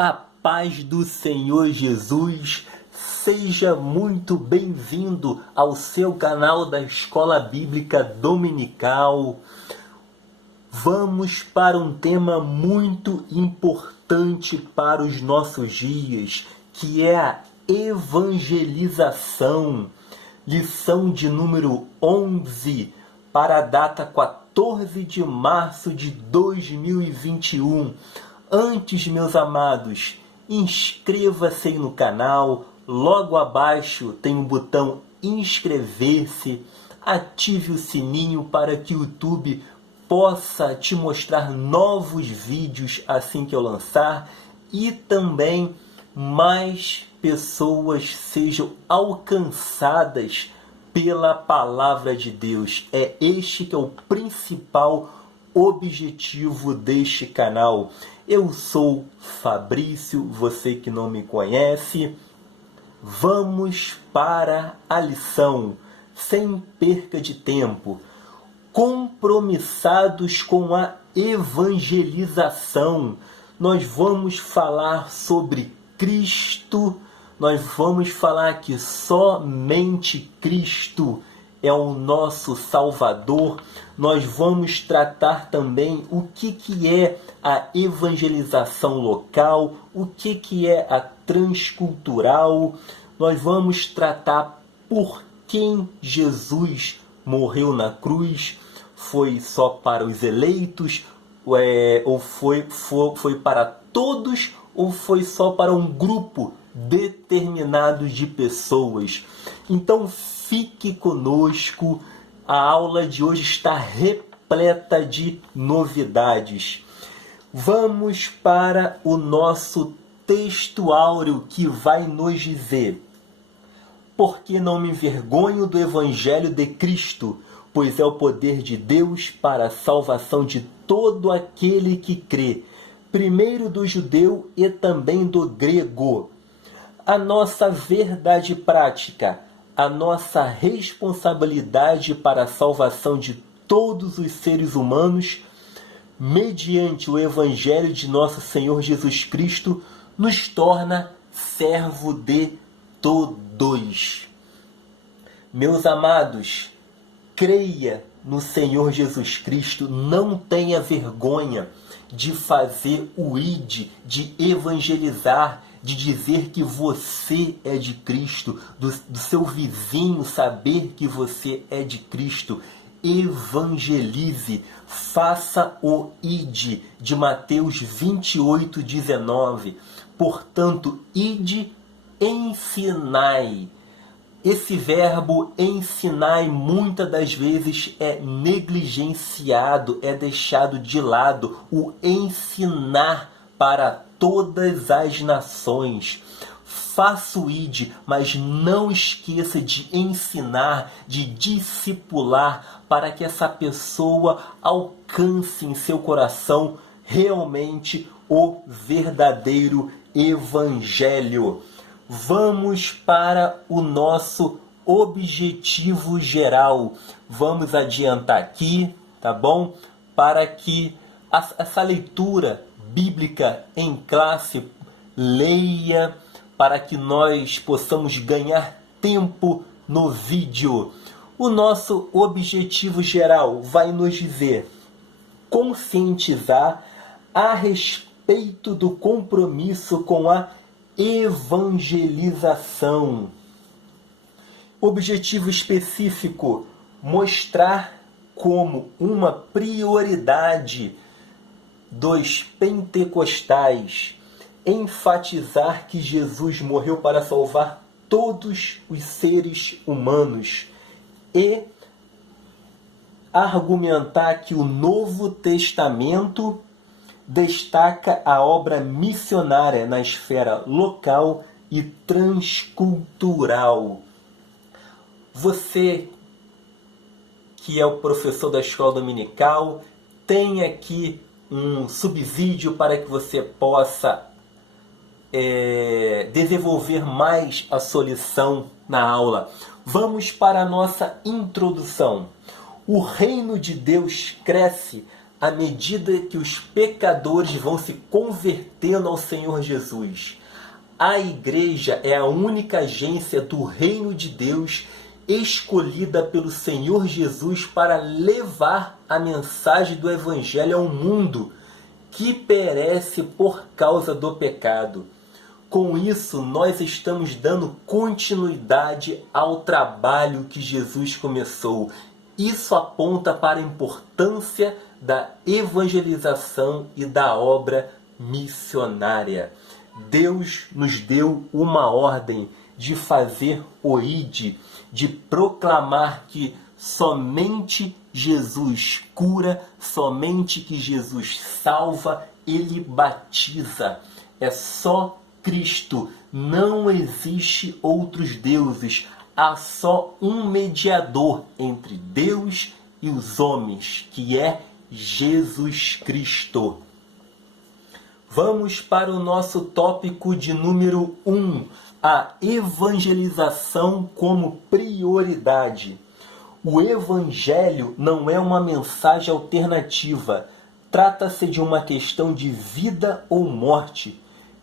A paz do Senhor Jesus, seja muito bem-vindo ao seu canal da Escola Bíblica Dominical. Vamos para um tema muito importante para os nossos dias, que é a evangelização. Lição de número 11, para a data 14 de março de 2021. Antes, meus amados, inscreva-se no canal. Logo abaixo tem um botão inscrever-se. Ative o sininho para que o YouTube possa te mostrar novos vídeos assim que eu lançar. E também mais pessoas sejam alcançadas pela palavra de Deus. É este que é o principal objetivo deste canal. Eu sou Fabrício, você que não me conhece. Vamos para a lição, sem perca de tempo. Compromissados com a evangelização. Nós vamos falar sobre Cristo. Nós vamos falar que somente Cristo é o nosso Salvador. Nós vamos tratar também o que é a evangelização local, o que é a transcultural. Nós vamos tratar por quem Jesus morreu na cruz. Foi só para os eleitos? Ou foi para todos? Ou foi só para um grupo determinado de pessoas? Então fique conosco. A aula de hoje está repleta de novidades. Vamos para o nosso texto áureo, que vai nos dizer: porque não me envergonho do Evangelho de Cristo, pois é o poder de Deus para a salvação de todo aquele que crê, primeiro do judeu e também do grego. A nossa verdade prática, a nossa responsabilidade para a salvação de todos os seres humanos, mediante o Evangelho de nosso Senhor Jesus Cristo, nos torna servo de todos. Meus amados, creia no Senhor Jesus Cristo, não tenha vergonha de fazer o ID, de evangelizar, de dizer que você é de Cristo, do seu vizinho saber que você é de Cristo. Evangelize, faça o ID de Mateus 28:19. Portanto, ide, ensinai. Esse verbo ensinai muitas das vezes é negligenciado, é deixado de lado. O ensinar para todas as nações. Faça o ID, mas não esqueça de ensinar, de discipular, para que essa pessoa alcance em seu coração realmente o verdadeiro Evangelho. Vamos para o nosso objetivo geral. Vamos adiantar aqui, tá bom? Para que essa leitura bíblica em classe leia, para que nós possamos ganhar tempo no vídeo. O nosso objetivo geral vai nos dizer: conscientizar a respeito do compromisso com a evangelização. Objetivo específico: mostrar como uma prioridade dos pentecostais, enfatizar que Jesus morreu para salvar todos os seres humanos e argumentar que o Novo Testamento destaca a obra missionária na esfera local e transcultural. Você que é o professor da escola dominical, tem aqui um subsídio para que você possa desenvolver mais a sua lição na aula. Vamos para a nossa introdução. O reino de Deus cresce à medida que os pecadores vão se convertendo ao Senhor Jesus. A igreja é a única agência do reino de Deus escolhida pelo Senhor Jesus para levar a mensagem do Evangelho ao mundo que perece por causa do pecado. Com isso, nós estamos dando continuidade ao trabalho que Jesus começou. Isso aponta para a importância da evangelização e da obra missionária. Deus nos deu uma ordem de fazer o ide, de proclamar que somente Jesus cura, somente que Jesus salva, Ele batiza. É só Cristo, não existe outros deuses, há só um mediador entre Deus e os homens, que é Jesus Cristo. Vamos para o nosso tópico de número 1, a evangelização como prioridade. O Evangelho não é uma mensagem alternativa, trata-se de uma questão de vida ou morte.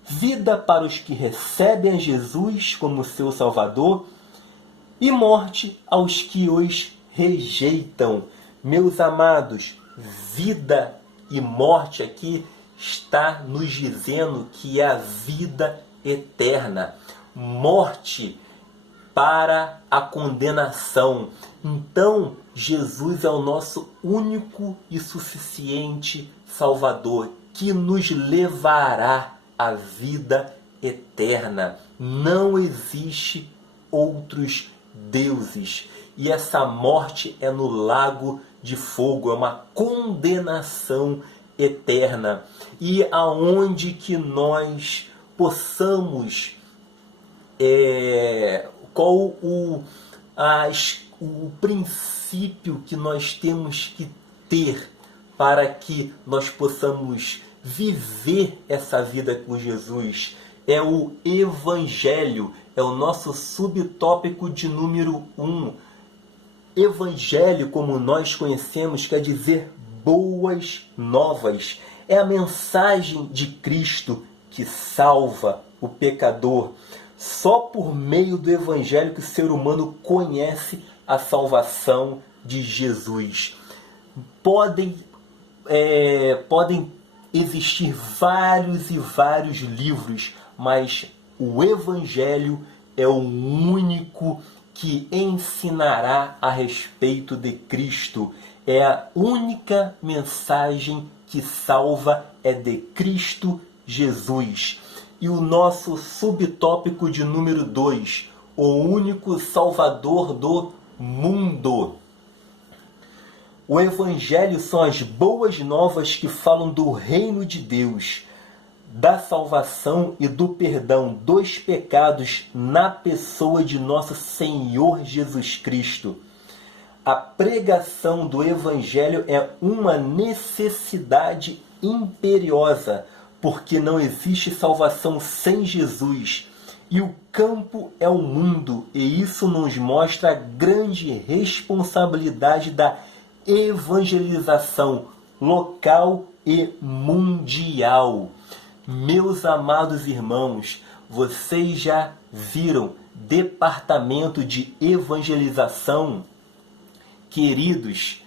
Vida para os que recebem a Jesus como seu Salvador e morte aos que os rejeitam. Meus amados, vida e morte aqui está nos dizendo que é a vida eterna. Morte para a condenação. Então, Jesus é o nosso único e suficiente Salvador, que nos levará à vida eterna. Não existe outros deuses. E essa morte é no lago de fogo, é uma condenação eterna. E aonde que nós possamos, qual o princípio que nós temos que ter para que nós possamos viver essa vida com Jesus? É o Evangelho, é o nosso subtópico de número 1. Evangelho, como nós conhecemos, quer dizer boas novas. É a mensagem de Cristo que salva o pecador. Só por meio do Evangelho que o ser humano conhece a salvação de Jesus. Podem existir vários e vários livros, mas o Evangelho é o único que ensinará a respeito de Cristo. É a única mensagem que salva, é de Cristo Jesus. E o nosso subtópico de número 2, o único Salvador do mundo. O Evangelho são as boas novas que falam do reino de Deus, da salvação e do perdão dos pecados na pessoa de nosso Senhor Jesus Cristo. A pregação do Evangelho é uma necessidade imperiosa, porque não existe salvação sem Jesus. E o campo é o mundo, e isso nos mostra a grande responsabilidade da evangelização local e mundial. Meus amados irmãos, vocês já viram departamento de evangelização? Queridos,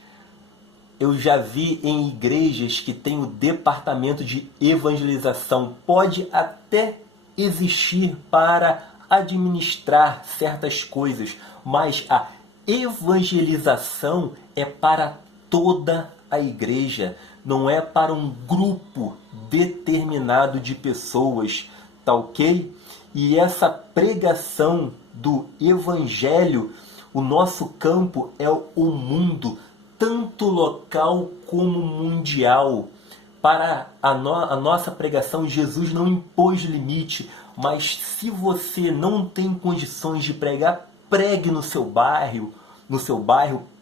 eu já vi em igrejas que tem o departamento de evangelização. Pode até existir para administrar certas coisas, mas a evangelização é para toda a igreja, não é para um grupo determinado de pessoas, tá ok? E essa pregação do Evangelho, o nosso campo é o mundo, tanto local como mundial. Para a nossa pregação, Jesus não impôs limite, mas se você não tem condições de pregar, pregue no seu bairro,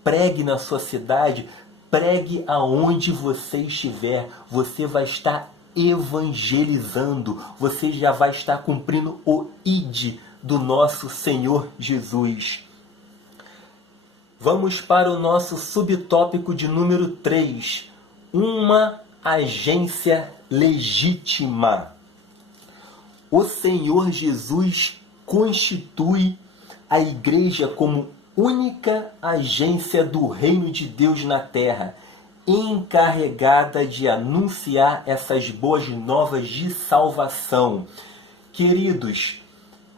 pregue na sua cidade, pregue aonde você estiver. Você vai estar evangelizando, você já vai estar cumprindo o ID do nosso Senhor Jesus. Vamos para o nosso subtópico de número 3, uma agência legítima. O Senhor Jesus constitui a igreja como única agência do reino de Deus na terra, encarregada de anunciar essas boas novas de salvação. Queridos,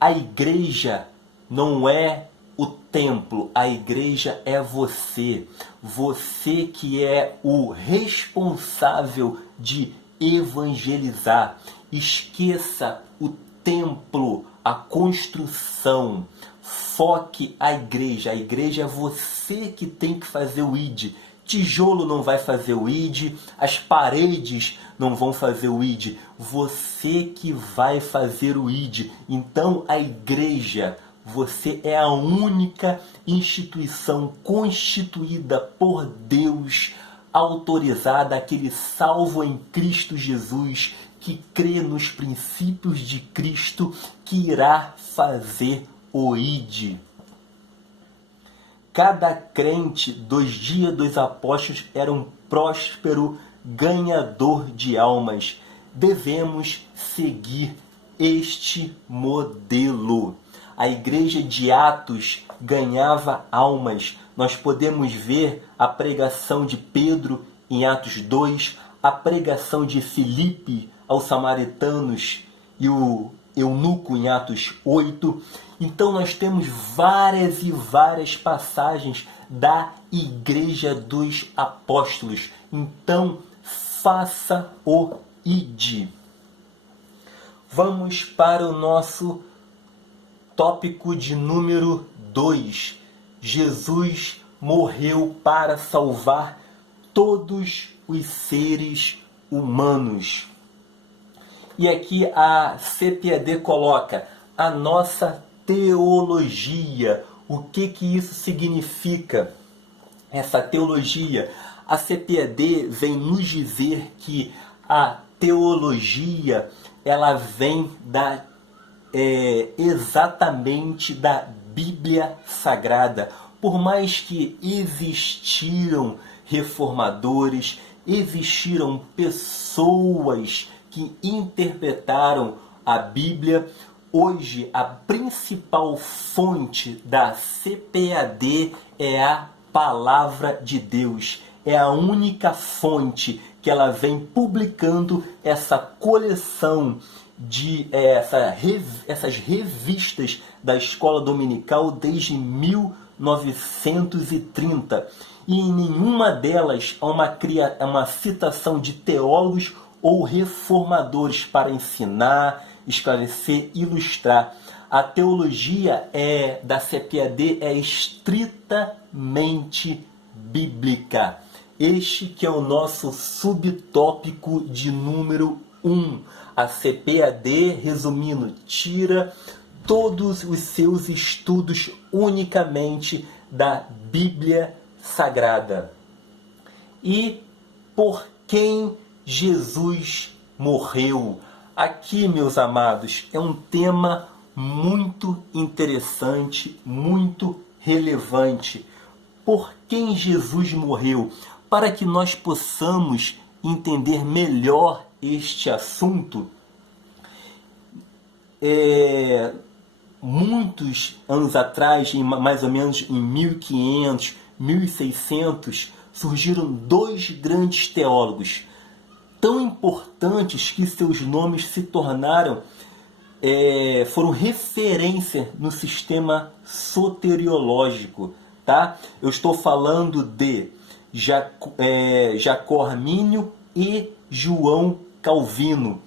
a igreja não é o templo, a igreja é você. Você que é o responsável de evangelizar. Esqueça o templo, a construção. Foque a igreja é você que tem que fazer o ID. Tijolo não vai fazer o ID, as paredes não vão fazer o ID. Você que vai fazer o ID. Então a igreja, você é a única instituição constituída por Deus, autorizada, aquele salvo em Cristo Jesus, que crê nos princípios de Cristo, que irá fazer o ID. Cada crente dos dias dos apóstolos era um próspero ganhador de almas. Devemos seguir este modelo. A igreja de Atos ganhava almas. Nós podemos ver a pregação de Pedro em Atos 2, a pregação de Filipe aos samaritanos e o eunuco em Atos 8. Então nós temos várias e várias passagens da igreja dos apóstolos. Então faça o ID. Vamos para o nosso tópico de número 2. Jesus morreu para salvar todos os seres humanos. E aqui a CPAD coloca a nossa teologia. O que isso significa? Essa teologia. A CPAD vem nos dizer que a teologia ela vem exatamente da Bíblia Sagrada. Por mais que existiram reformadores, existiram pessoas que interpretaram a Bíblia, hoje a principal fonte da CPAD é a Palavra de Deus. É a única fonte que ela vem publicando essa coleção de essas revistas da escola dominical desde 1930. E em nenhuma delas há uma citação de teólogos ou reformadores para ensinar, esclarecer, ilustrar. A teologia da CPAD é estritamente bíblica. Este que é o nosso subtópico de número 1. A CPAD, resumindo, tira todos os seus estudos unicamente da Bíblia Sagrada. E por quem Jesus morreu? Aqui, meus amados, é um tema muito interessante, muito relevante. Por quem Jesus morreu? Para que nós possamos entender melhor este assunto, muitos anos atrás, mais ou menos em 1500, 1600, surgiram dois grandes teólogos, tão importantes que seus nomes se tornaram, foram referência no sistema soteriológico. Tá? Eu estou falando de Jacó Armínio e João Calvino.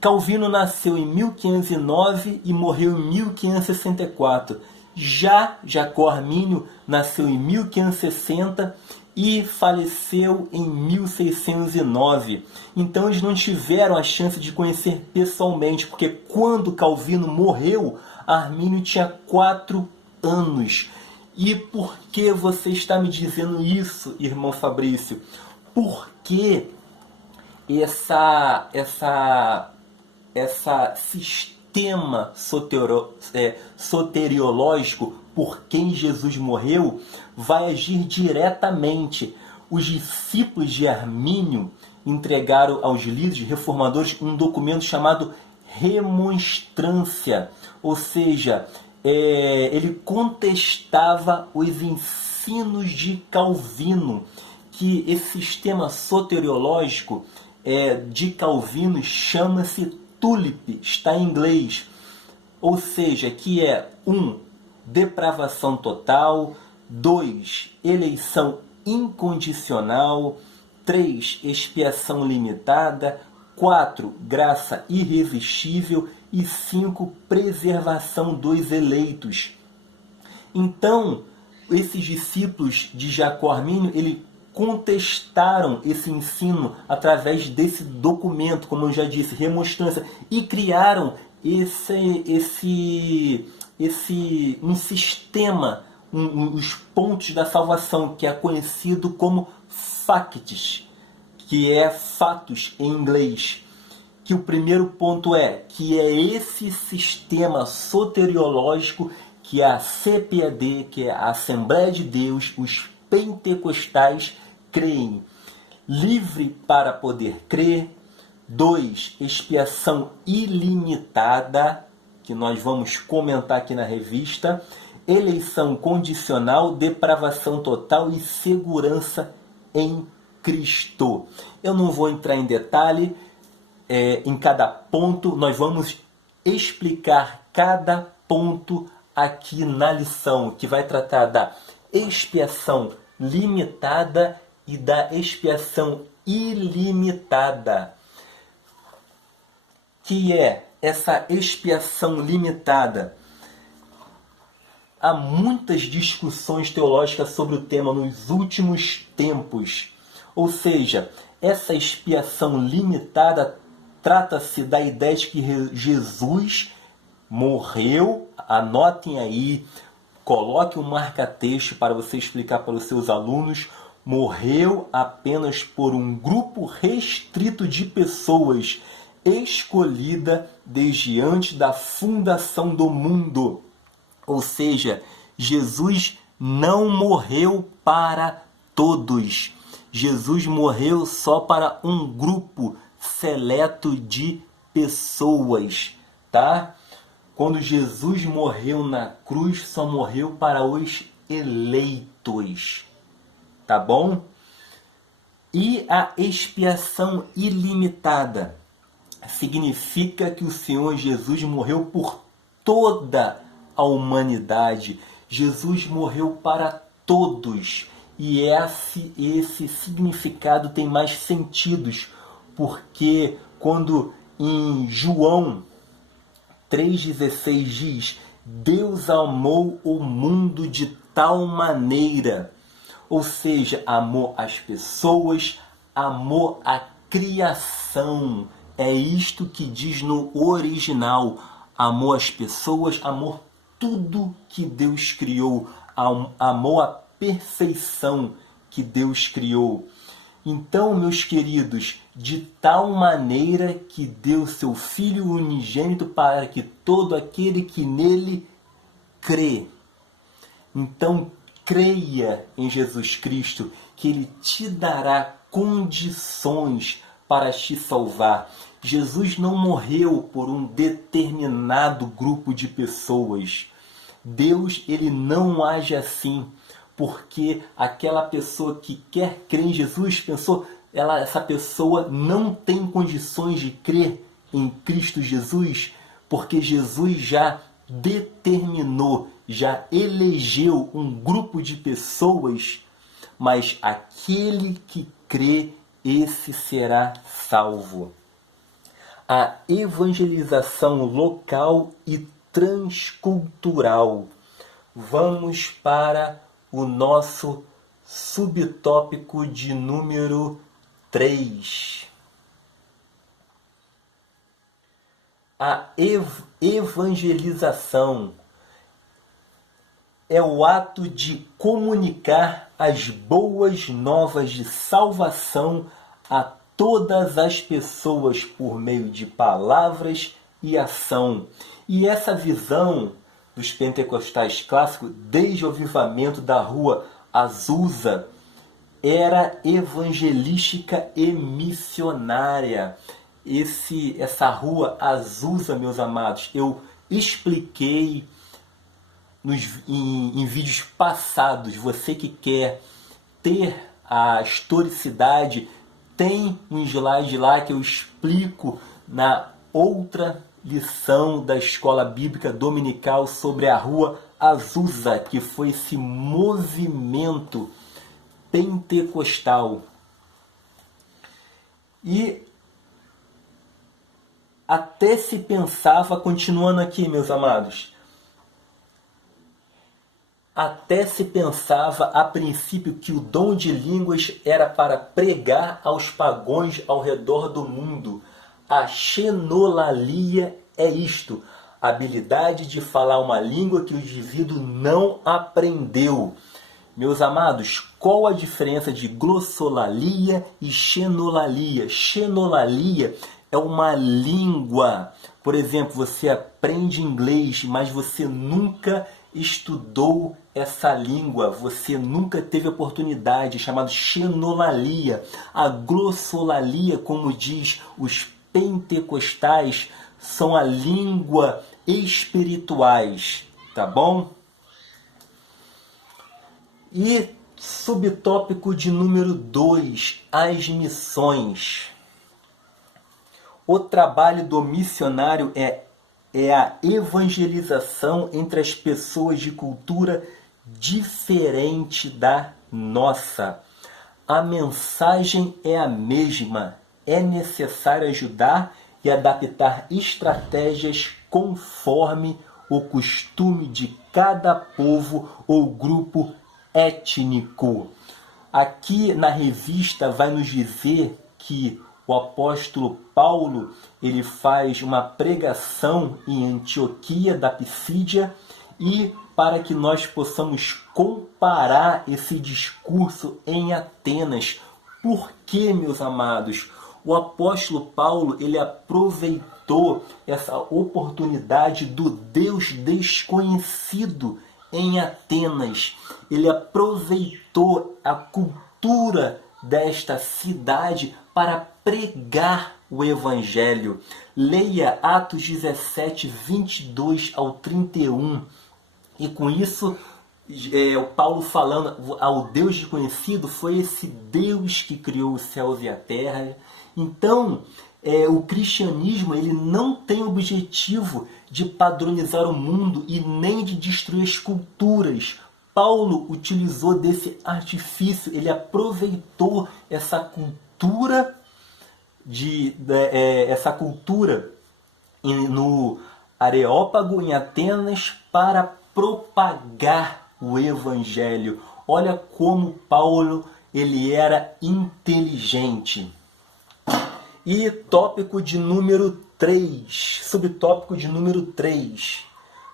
Calvino nasceu em 1509 e morreu em 1564. Já Jacó Armínio nasceu em 1560 e faleceu em 1609. Então eles não tiveram a chance de conhecer pessoalmente, porque quando Calvino morreu, Armínio tinha 4 anos. E por que você está me dizendo isso, irmão Fabrício? Porque essa sistema soteriológico por quem Jesus morreu vai agir diretamente. os discípulos de Armínio entregaram aos líderes reformadores um documento chamado Remonstrância, ou seja, ele contestava os ensinos de Calvino, que esse sistema soteriológico de Calvino chama-se TULIP, está em inglês, ou seja, que é 1. Depravação total, 2. Eleição incondicional, 3. Expiação limitada, 4. Graça irresistível e 5. Preservação dos eleitos. Então, esses discípulos de Jacó Armínio, ele contestaram esse ensino através desse documento, como eu já disse, remonstrância, e criaram um sistema, os pontos da salvação, que é conhecido como facts, que é fatos em inglês. Que o primeiro ponto que é esse sistema soteriológico que a CPAD, que é a Assembleia de Deus, os pentecostais creem. Livre para poder crer. 2. Expiação ilimitada, que nós vamos comentar aqui na revista. Eleição condicional, depravação total e segurança em Cristo. Eu não vou entrar em detalhe em cada ponto, nós vamos explicar cada ponto aqui na lição, que vai tratar da expiação limitada e da expiação ilimitada. Que é essa expiação limitada? Há muitas discussões teológicas sobre o tema nos últimos tempos. Ou seja, essa expiação limitada trata-se da ideia de que Jesus morreu, anotem aí, coloque um marca-texto para você explicar para os seus alunos, morreu apenas por um grupo restrito de pessoas, escolhida desde antes da fundação do mundo. Ou seja, Jesus não morreu para todos. Jesus morreu só para um grupo seleto de pessoas, tá? Quando Jesus morreu na cruz, só morreu para os eleitos, tá bom? E a expiação ilimitada significa que o Senhor Jesus morreu por toda a humanidade. Jesus morreu para todos. E esse significado tem mais sentidos, porque quando em João 3,16 diz: Deus amou o mundo de tal maneira, ou seja, amou as pessoas, amou a criação. É isto que diz no original. Amou as pessoas, amou tudo que Deus criou, amou a perfeição que Deus criou. Então, meus queridos, de tal maneira que deu seu Filho unigênito para que todo aquele que nele crê. Então, creia em Jesus Cristo, que Ele te dará condições para te salvar. Jesus não morreu por um determinado grupo de pessoas. Deus, Ele não age assim, porque aquela pessoa que quer crer em Jesus pensou, essa pessoa não tem condições de crer em Cristo Jesus, porque Jesus já determinou, já elegeu um grupo de pessoas, mas aquele que crê, esse será salvo. A evangelização local e transcultural. Vamos para o nosso subtópico de número 3. A evangelização é o ato de comunicar as boas novas de salvação a todas as pessoas por meio de palavras e ação. E essa visão dos pentecostais clássicos, desde o avivamento da rua Azusa, era evangelística e missionária. Essa rua Azusa, meus amados, eu expliquei em vídeos passados. Você que quer ter a historicidade, tem um slide lá que eu explico na outra lição da Escola Bíblica Dominical sobre a Rua Azusa, que foi esse movimento pentecostal. E até se pensava, continuando aqui, meus amados, até se pensava a princípio que o dom de línguas era para pregar aos pagãos ao redor do mundo. A xenolalia é isto, a habilidade de falar uma língua que o indivíduo não aprendeu. Meus amados, qual a diferença de glossolalia e xenolalia? Xenolalia é uma língua. Por exemplo, você aprende inglês, mas você nunca estudou essa língua, você nunca teve oportunidade, chamado xenolalia. A glossolalia, como diz os pentecostais, são a língua espirituais, tá bom? E subtópico de número 2, as missões. O trabalho do missionário é a evangelização entre as pessoas de cultura diferente da nossa. A mensagem é a mesma. É necessário ajudar e adaptar estratégias conforme o costume de cada povo ou grupo étnico. Aqui na revista vai nos dizer que o apóstolo Paulo ele faz uma pregação em Antioquia da Pisídia, e para que nós possamos comparar esse discurso em Atenas. Por que, meus amados? O apóstolo Paulo ele aproveitou essa oportunidade do Deus desconhecido em Atenas. Ele aproveitou a cultura desta cidade para pregar o Evangelho. Leia Atos 17, 22 ao 31. E com isso, o Paulo falando ao Deus desconhecido, foi esse Deus que criou os céus e a terra. Então, o cristianismo ele não tem objetivo de padronizar o mundo e nem de destruir as culturas. Paulo utilizou desse artifício, ele aproveitou essa cultura no Areópago, em Atenas, para propagar o Evangelho. Olha como Paulo ele era inteligente. E tópico de número 3, subtópico de número 3.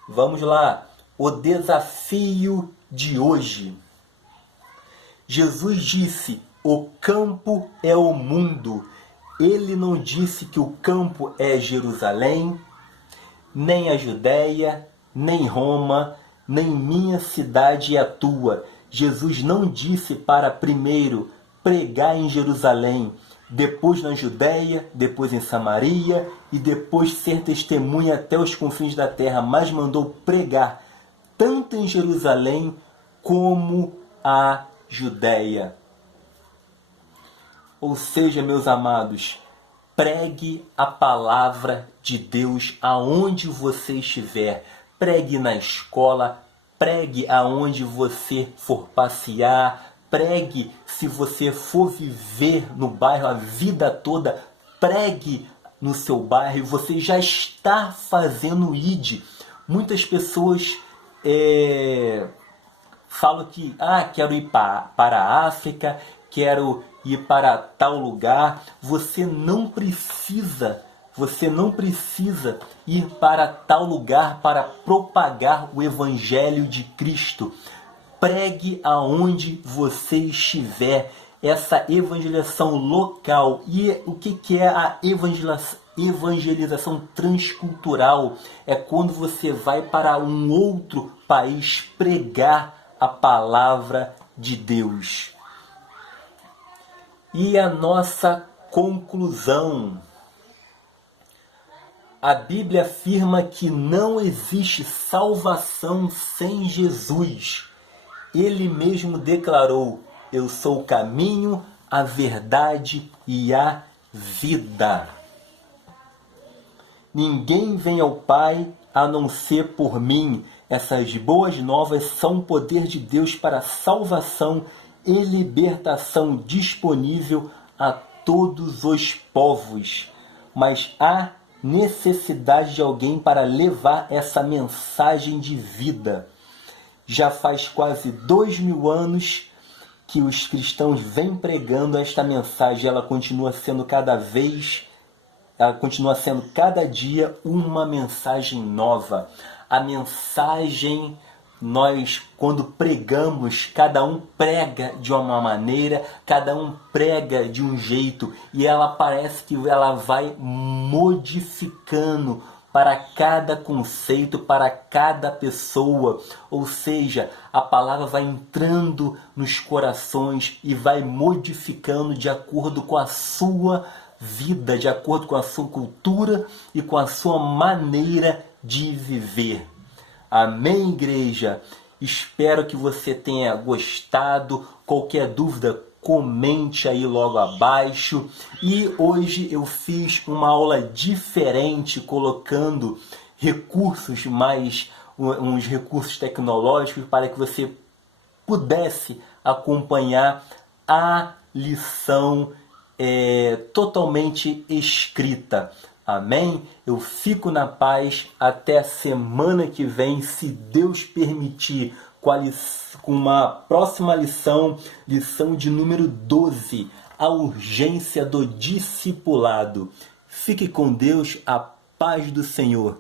Vamos lá, o desafio de hoje. Jesus disse, o campo é o mundo. Ele não disse que o campo é Jerusalém, nem a Judéia, nem Roma, nem minha cidade e a tua. Jesus não disse para primeiro pregar em Jerusalém, depois na Judéia, depois em Samaria e depois ser testemunha até os confins da terra, mas mandou pregar tanto em Jerusalém como a Judéia. Ou seja, meus amados, pregue a palavra de Deus aonde você estiver. Pregue na escola, pregue aonde você for passear, pregue se você for viver no bairro a vida toda, pregue no seu bairro. Você já está fazendo ID. Muitas pessoas falam que quero ir para a África, quero ir para tal lugar. Você não precisa ir para tal lugar para propagar o Evangelho de Cristo. Pregue aonde você estiver. Essa evangelização local. E o que é a evangelização transcultural? É quando você vai para um outro país pregar a palavra de Deus. E a nossa conclusão. A Bíblia afirma que não existe salvação sem Jesus. Ele mesmo declarou: eu sou o caminho, a verdade e a vida. Ninguém vem ao Pai a não ser por mim. Essas boas novas são o poder de Deus para a salvação e libertação disponível a todos os povos. Mas há necessidade de alguém para levar essa mensagem de vida. Já faz quase 2000 anos que os cristãos vêm pregando esta mensagem. Ela continua sendo cada dia uma mensagem nova. A mensagem, nós quando pregamos, cada um prega de uma maneira, cada um prega de um jeito, e ela parece que ela vai modificando para cada conceito, para cada pessoa. Ou seja, a palavra vai entrando nos corações e vai modificando de acordo com a sua vida, de acordo com a sua cultura e com a sua maneira de viver. Amém, igreja? Espero que você tenha gostado. Qualquer dúvida, comente aí logo abaixo. E hoje eu fiz uma aula diferente, colocando uns recursos tecnológicos para que você pudesse acompanhar a lição totalmente escrita. Amém? Eu fico na paz até a semana que vem, se Deus permitir, com uma próxima lição de número 12, a urgência do discipulado. Fique com Deus, a paz do Senhor.